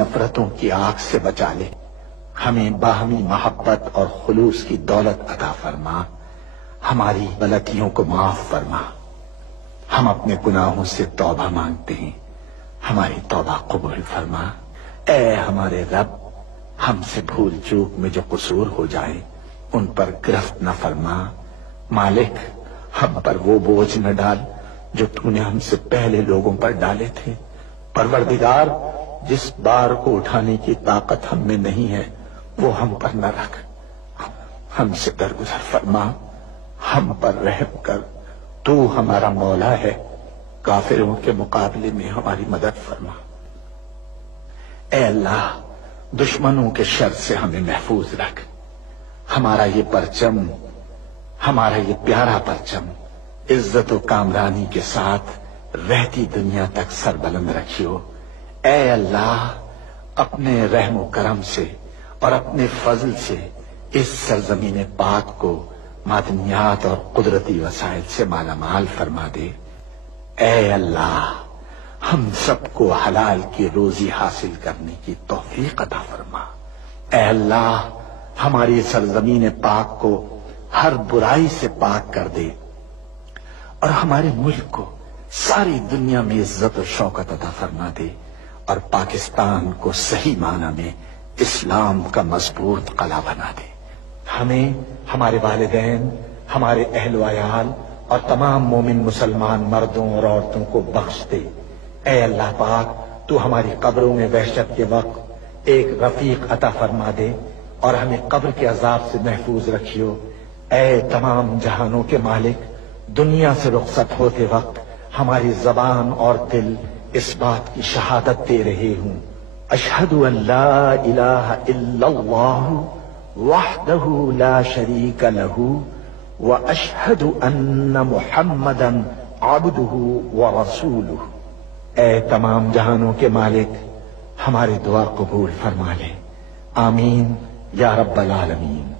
نفرتوں کی آگ سے بچا لے، ہمیں باہمی محبت اور خلوص کی دولت عطا فرما، ہماری غلطیوں کو معاف فرما۔ ہم اپنے گناہوں سے توبہ مانگتے ہیں، ہماری توبہ قبول فرما۔ اے ہمارے رب، ہم سے بھول چوک میں جو قصور ہو جائے ان پر گرفت نہ فرما۔ مالک، ہم پر وہ بوجھ نہ ڈال جو تو نے ہم سے پہلے لوگوں پر ڈالے تھے۔ پروردگار، جس بار کو اٹھانے کی طاقت ہم میں نہیں ہے وہ ہم پر نہ رکھ، ہم سے درگزر فرما، ہم پر رحم کر۔ تو ہمارا مولا ہے، کافروں کے مقابلے میں ہماری مدد فرما۔ اے اللہ، دشمنوں کے شر سے ہمیں محفوظ رکھ۔ ہمارا یہ پرچم، ہمارا یہ پیارا پرچم عزت و کامرانی کے ساتھ رہتی دنیا تک سر بلند رکھیو۔ اے اللہ، اپنے رحم و کرم سے اور اپنے فضل سے اس سرزمین پاک کو معدنیات اور قدرتی وسائل سے مالا مال فرما دے۔ اے اللہ، ہم سب کو حلال کی روزی حاصل کرنے کی توفیق عطا فرما۔ اے اللہ، ہماری سرزمین پاک کو ہر برائی سے پاک کر دے اور ہمارے ملک کو ساری دنیا میں عزت و شوکت عطا فرما دے، اور پاکستان کو صحیح معنی میں اسلام کا مضبوط قلعہ بنا دے۔ ہمیں، ہمارے والدین، ہمارے اہل و عیال اور تمام مومن مسلمان مردوں اور عورتوں کو بخش دے۔ اے اللہ پاک، تو ہماری قبروں میں وحشت کے وقت ایک رفیق عطا فرما دے اور ہمیں قبر کے عذاب سے محفوظ رکھیو۔ اے تمام جہانوں کے مالک، دنیا سے رخصت ہوتے وقت ہماری زبان اور دل اس بات کی شہادت دے رہے ہوں، اشہد ان لا الہ الا اللہ وحدہ لا شریک لہ واشہد ان محمدا عبدہ ورسولہ۔ اے تمام جہانوں کے مالک، ہماری دعا قبول فرما لے، آمین یا رب العالمین۔